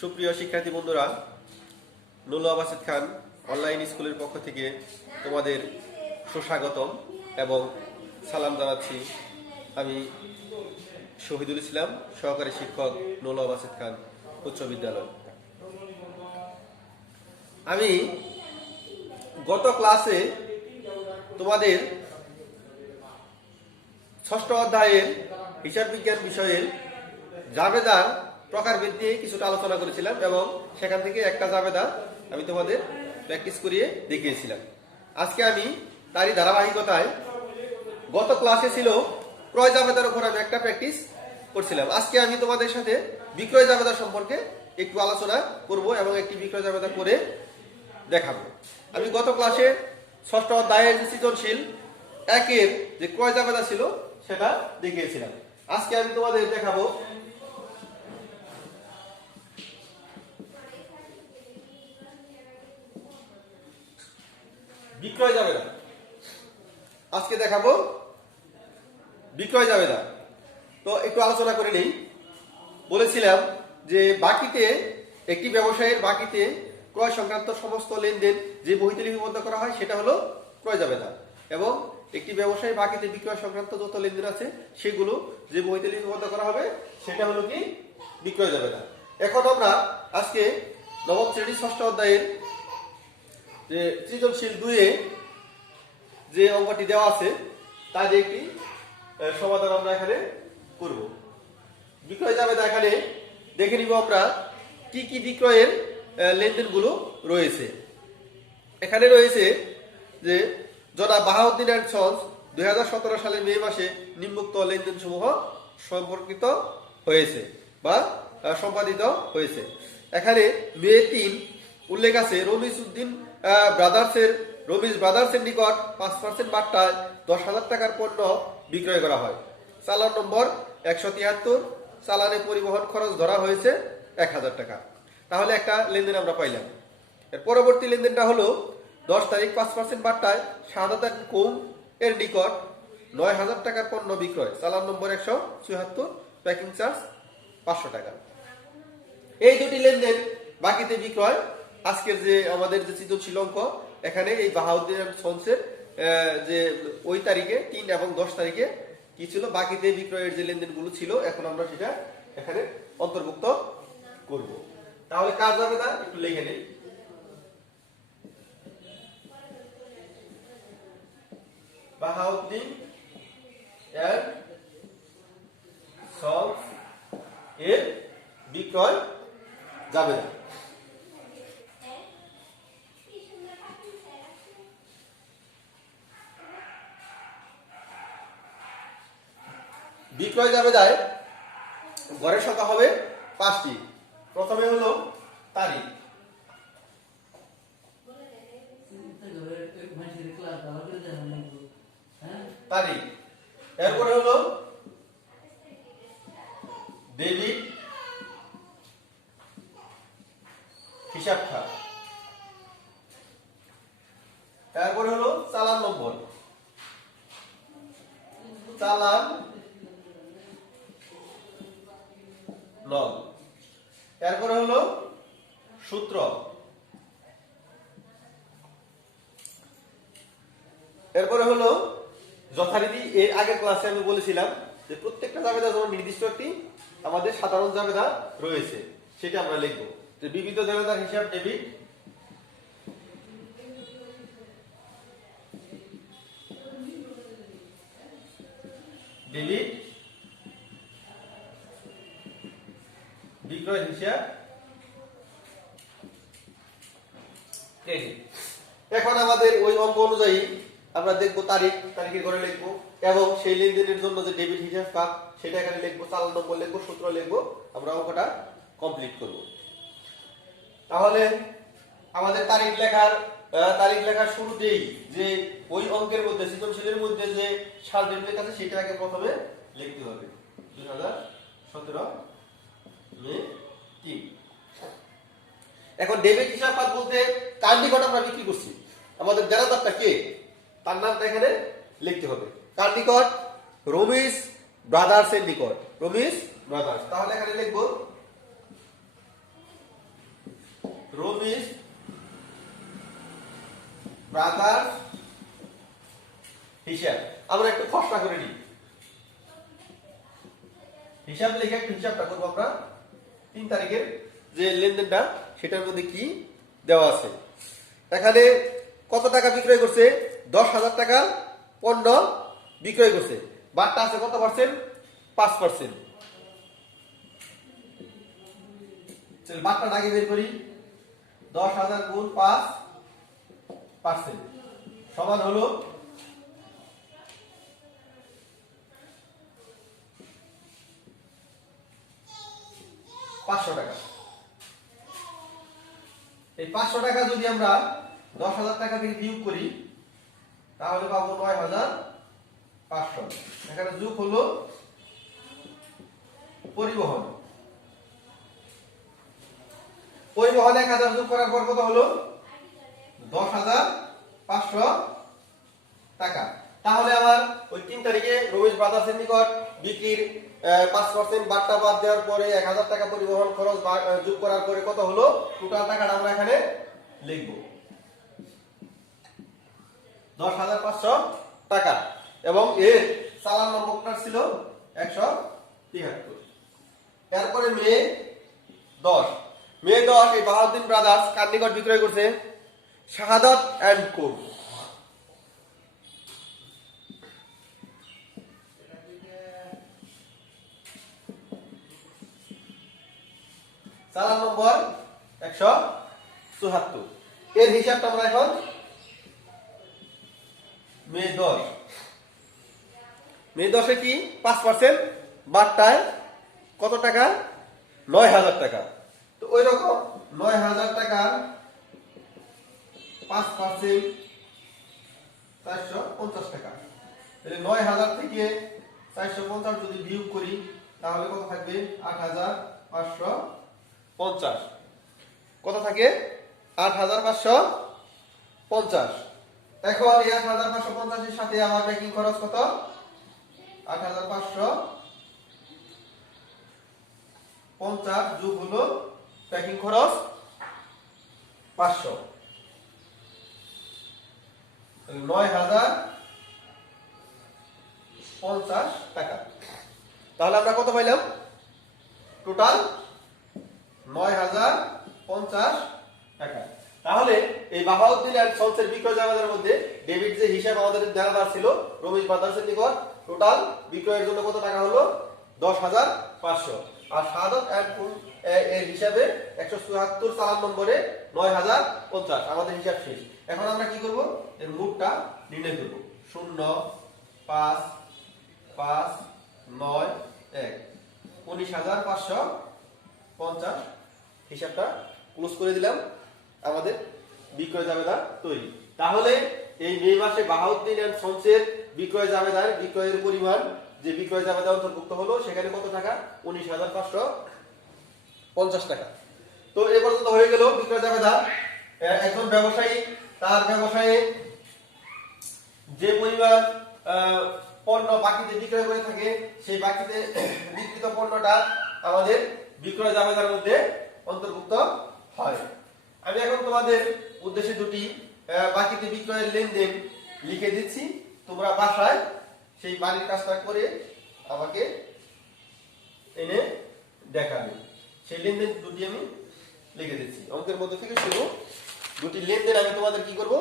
সুপ্রিয় শিক্ষার্থী বন্ধুরা, নুরুল আবাসিদ খান অনলাইন স্কুলের পক্ষ থেকে তোমাদের সুস্বাগতম এবং সালাম জানাচ্ছি। আমি শহীদুল ইসলাম, সহকারী শিক্ষক, নুরুল আবাসিদ খান উচ্চ বিদ্যালয়। আমি গত ক্লাসে তোমাদের ষষ্ঠ অধ্যায়ের হিসাব বিজ্ঞান বিষয়ের জাবেদার প্রকারভেদ নিয়ে কিছুটা আলোচনা করেছিলাম এবং সেখান থেকে একটা জাবেদা আমি তোমাদের প্র্যাকটিস করিয়ে দেখিয়েছিলাম। আজকে আমি তারই ধারাবাহিকতায় গত ক্লাসে ছিল ক্রয় জাবেদার উপর আমি একটা প্র্যাকটিস করছিলাম। আজকে আমি তোমাদের সাথে বিক্রয় জাবেদা সম্পর্কে একটু আলোচনা করব এবং একটি বিক্রয় জাবেদা করে দেখাবো। আমি গত ক্লাসে ষষ্ঠ অধ্যায়ের যে সৃজনশীল একের যে ক্রয় জাবেদা ছিল সেটা দেখিয়েছিলাম। আজকে আমি তোমাদের দেখাবো বিক্রয় জাবেদা। আজকে দেখাবো বিক্রয় জাবেদা। তো একটু আলোচনা করে নেই। বলেছিলাম যে বাকিতে একটি ব্যবসায়ের বাকিতে ক্রয় সংক্রান্ত সমস্ত লেনদেন যে বইতে লিপিবদ্ধ করা হয় সেটা হলো ক্রয় জাবেদা, এবং একটি ব্যবসায়ের বাকিতে বিক্রয় সংক্রান্ত যত লেনদেন আছে সেগুলো যে বইতে লিপিবদ্ধ করা হবে সেটা হলো কি বিক্রয় জাবেদা। এখন আমরা আজকে নবম শ্রেণীর ষষ্ঠ অধ্যায়ের যে সৃজনশীল 2-এ যে অঙ্কটি দেওয়া আছে তার একটি সমাধান আমরা এখানে করব। বিক্রয় জাবেদা এখানে দেখে নিব আমরা কি কি বিক্রয়ের লেনদেনগুলো রয়েছে। এখানে রয়েছে যে জনাব বাহাউদ্দিন অ্যান্ড সন্স 2017 সালের মে মাসে নিম্নোক্ত লেনদেন সমূহ সম্পর্কিত হয়েছে বা সম্পাদিত হয়েছে। এখানে মে 3 উল্লেখ আছে রমিজ ব্রাদার্সের নিকট 5% বাট্টায় 10,000 টাকার পণ্য বিক্রয় করা হয়। চালান নম্বর 173, চালানে পরিবহন খরচ ধরা হয়েছে 1,000 টাকা। তাহলে একটা লেনদেন আমরা পাইলাম। এর পরবর্তী লেনদেনটা হলো 10 তারিখ 5% বাট্টায় শাহাদাত এন্ড কোং এর নিকট 9,000 টাকার পণ্য বিক্রয়। চালান নম্বর 174, প্যাকিং চার্জ 500 টাকা। এই দুটি লেনদেন বাকিতে বিক্রয়। আজকের যে আমাদের যে সৃজনশীল অঙ্ক এখানে এই বাহাউদ্দিন এন্ড সন্সের যে ওই তারিখে 3 এবং 10 তারিখে কি ছিল বাকিতে বিক্রয়ের যে লেনদেনগুলো ছিল এখন আমরা সেটা এখানে অন্তর্ভুক্ত করব। তাহলে কাজ জাবেদা একটু লিখে নেই। বাহাউদ্দিন এন্ড সন্স এর বিক্রয় জাবেদা। বিক্রয় জাবেদায় ঘরের সংখ্যা হবে 5টি। প্রথমে হলো তারিখ, এরপরে হলো ডেবিট হিসাব খাত, তারপরে হলো চালান নম্বর, চালান লগ, এরপরে হলো সূত্র, এরপরে হলো যথারীতি। এর আগের ক্লাসে আমি বলেছিলাম যে প্রত্যেকটা জাবেদা যেমন নির্দিষ্ট একটি আমাদের সাধারণ জাবেদা রয়েছে সেটা আমরা লিখব। যে বিবিধ জাবেদার হিসাব ডেবিট, ডেবিট বিক্রয় হিসাব ক্রেডিট। এখন আমাদের ওই অঙ্ক অনুযায়ী আমরা দেখবো তারিখের ঘরে লিখবো এবং সেই লেনদেনের জন্য যে ডেবিট হিসাব খাত সেটা এখানে লিখবো, চালান নম্বর লিখবো, সূত্র লিখবো, আমরা অঙ্কটা কমপ্লিট করব। তাহলে আমাদের তারিখ লেখার শুরুতেই যে ওই অঙ্কের মধ্যে সৃজনশীলের মধ্যে যে সালটি উল্লেখ আছে সেটা আগে প্রথমে লিখতে হবে। 2017 মে 3। এখন ডেবিট হিসাব খাত বলতে কার নিকট আমরা বিক্রি করছি, আমাদের দেনাদারটা কে তার নামটা এখানে লিখতে হবে। কার নিকট? রমিজ ব্রাদার্স এর নিকট, রমিজ ব্রাদার্স। তাহলে এখানে লিখবো রমিজ ব্রাদার্স হিসাব। আমরা একটু খসড়া করে নিই, হিসাব লিখে একটু হিসাবটা করবো আমরা। 3 তারিখের যে লেনদেনটা সেটার মধ্যে কি দেওয়া আছে। এখানে কত টাকা বিক্রয় করছে? 10,000 টাকা পণ্য বিক্রয় করছে। বাট্টা আছে কত পার্সেন্ট? 5%। চল বাট্টাটা আগে বের করি। 10,000 গুণ 5% সমান হলো 500 টাকা। এই 500 টাকা যদি আমরা 10,000 টাকা থেকে বিয়োগ করি তাহলে পাবো 9,500। এখানে যোগ হলো পরিবহন। পরিবহন 1,000 যোগ করার পর কত হলো? 10,500 টাকা। তাহলে আমার ওই 3 তারিখে রমেশ ব্রাদার্সের নিকট বিক্রির 5% বাট্টা বাদ দেওয়ার পরে 1,000 টাকা পরিবহন খরচ যোগ করার পরে কত হলো? টোটাল টাকাটা আমরা এখানে লিখব 10,500 টাকা। এবং এর চালান নম্বরটা ছিল 173। এরপরে মে 10 এই বাহাউদ্দিন ব্রাদার্স কার নিকট বিক্রয় করছে? শাহাদাত এন্ড কো। চালান নম্বর 174। এর হিসাবটা আমরা এখন মে 10 কি 5% বাট্টায় কত টাকা? 9,000 টাকা। তো ওই রকম 9,000 টাকা 5% 450 টাকা। তাহলে 9,000 থেকে 450 যদি বিয়োগ করি তাহলে কত থাকবে? 8,550। কত থাকে? 8,550। এখন এই 8,550 এর সাথে আমার প্যাকিং খরচ কত? 8,550 যোগ হলো প্যাকিং খরচ 500, 9,050 টাকা। তাহলে আমরা কত পাইলাম? টোটাল 9,050 টাকা। তাহলে এই বাহাউদ্দিন এন্ড সন্সের বিক্রয় জাবেদার মধ্যে ডেবিট যে হিসাব আমাদের দেওয়া ছিল রমেশ ব্রাদার্সের নিকট, টোটাল বিক্রয়ের জন্য কত টাকা হলো? 10,500। আর শাহাদাত এন্ড কো এর হিসাবে 174 চালান নম্বরে 9,050। আমাদের হিসাব শেষ। এখন আমরা কি করব? এর মোটটা নির্ণয় করব। 0 5 5 9 1 19,550 হিসাবটা ক্লোজ করে দিলাম। আমাদের বিক্রয় জাবেদা তৈরি। তাহলে এই মে মাসে বাহাউদ্দিন এন্ড সন্সের বিক্রয় জাবেদার বিক্রয়ের পরিমাণ যে বিক্রয় জাবেদা অন্তর্ভুক্ত হলো সেখানে কত টাকা? 19,550 টাকা। তো এ পর্যন্ত হয়ে গেল বিক্রয় জাবেদা। একজন ব্যবসায়ী তার ব্যবসায়ে যে পরিমাণ পণ্য বাকিতে বিক্রয় করে থাকে সেই বাকিতে বিক্রিত পণ্যটা আমাদের বিক্রয় জাবেদার মধ্যে অন্তর্ভুক্ত হয়। আমি এখন তোমাদের উদ্দেশ্যে দুটি বাকিতে বিক্রয়ের লেনদেন লিখে দিচ্ছি। তোমরা বাসায় সেই বাড়ির কাজটা করে আমাকে এনে দেখাবে। সেই লেনদেন দুটি আমি লিখে দিচ্ছি। অঙ্কের মধ্যে থেকে শুরু দুটি লেনদেন আমি তোমাদের কি করব?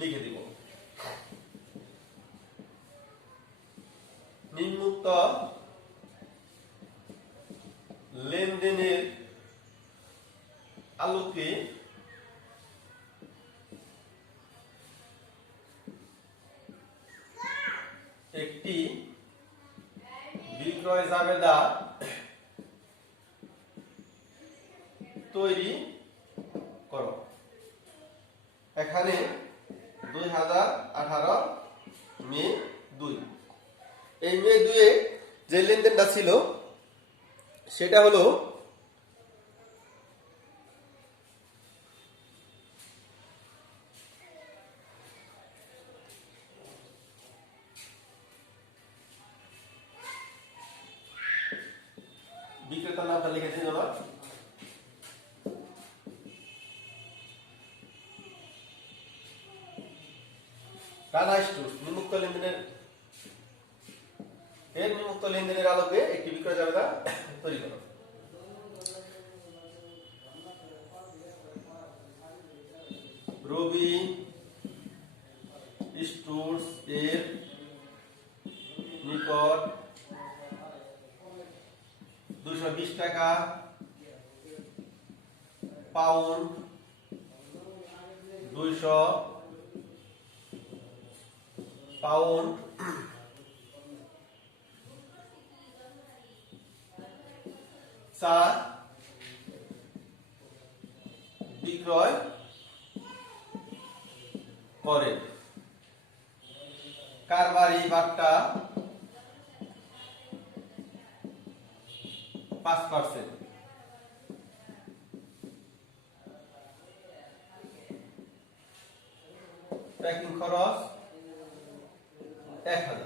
লিখে দিব। নিম্নোক্ত লেনদেনের আলোকে একটি বিক্রয় জাবেদা তৈরি করো। এখানে 2018 মে 2। এই মে 2 এ যে লেনদেনটা ছিল সেটা হলো বিক্রেতার নামটা লিখেছি। রানা স্টোর্স নিম্নোক্ত লেনদেনের আলোকে একটি বিক্রয় জাবেদা তৈরি করো। রবি স্টোর্স এর নিকট 220 টাকা পাউন্ড 200 পাউন্ড চা বিক্রয় করে। কারবারি বাট্টা 5%। প্যাকিং খরচ 1000।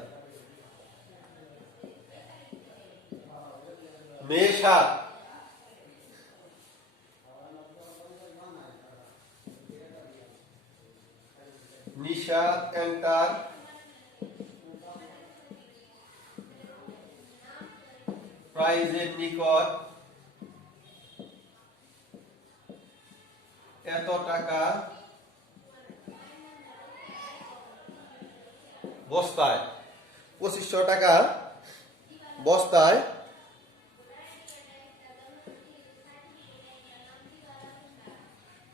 মে 7 নিশাত এন্টার প্রাইজের নিকট এত টাকা বস্তায় 2500 টাকা বস্তায়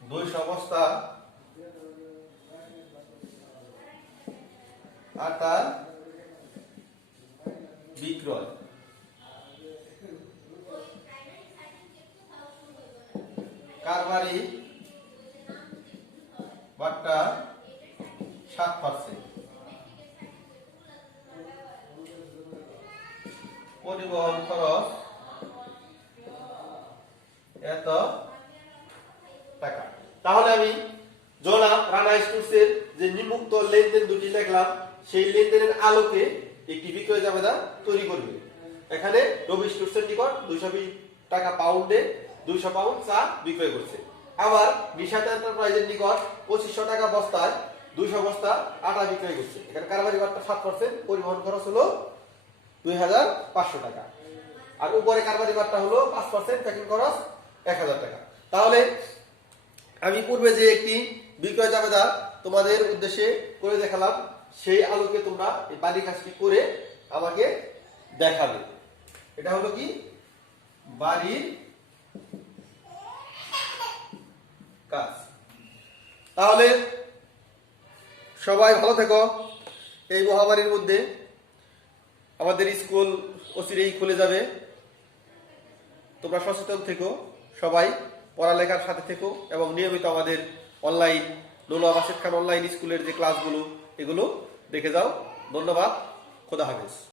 দুইশো বস্তা আটার বিক্রয়। কারবারি বাট্টা 7%। পরিবহন খরচ এত টাকা। তাহলে আমি জনাব রানা স্টোর্সের যে নিম্নোক্ত লেনদেন দুটি লিখলাম, সেই লেনদেনের আলোকে একটি বিক্রয় জাবেদা তৈরি করবে। এখানে রবি স্টোর্সের নিকট 220 টাকা পাউন্ডে 200 পাউন্ড চা বিক্রয় করছে। আবার নিশাত এন্টারপ্রাইজের নিকট 2500 টাকা বস্তায় 200 বস্তা আটা বিক্রয় করছে। এখানে কারবারি বাট্টা 7%, পরিবহন খরচ হলো 2500 টাকা। আর উপরে কারবারি বাট্টা হলো 5%, প্যাকিং খরচ 1000 টাকা। তাহলে আমি পূর্বে যে একটি বিক্রয় জাবেদা তোমাদের উদ্দেশ্যে করে দেখালাম, সেই আলোকে তোমরা এই বাড়ির কাজটি করে আমাকে দেখাবে। এটা হলো কি বাড়ির কাজ। তাহলে সবাই ভালো থেকো। এই মহামারীর মধ্যে আমাদের স্কুল অচিরেই খুলে যাবে। তোমরা সচেতন থেকো, সবাই পড়ালেখার সাথে থেকো এবং নিয়মিত আমাদের অনলাইন নুরুল আবাসিদ খান অনলাইন স্কুলের যে ক্লাসগুলো এগুলো দেখে যাও। ধন্যবাদ। খোদা হাফেজ।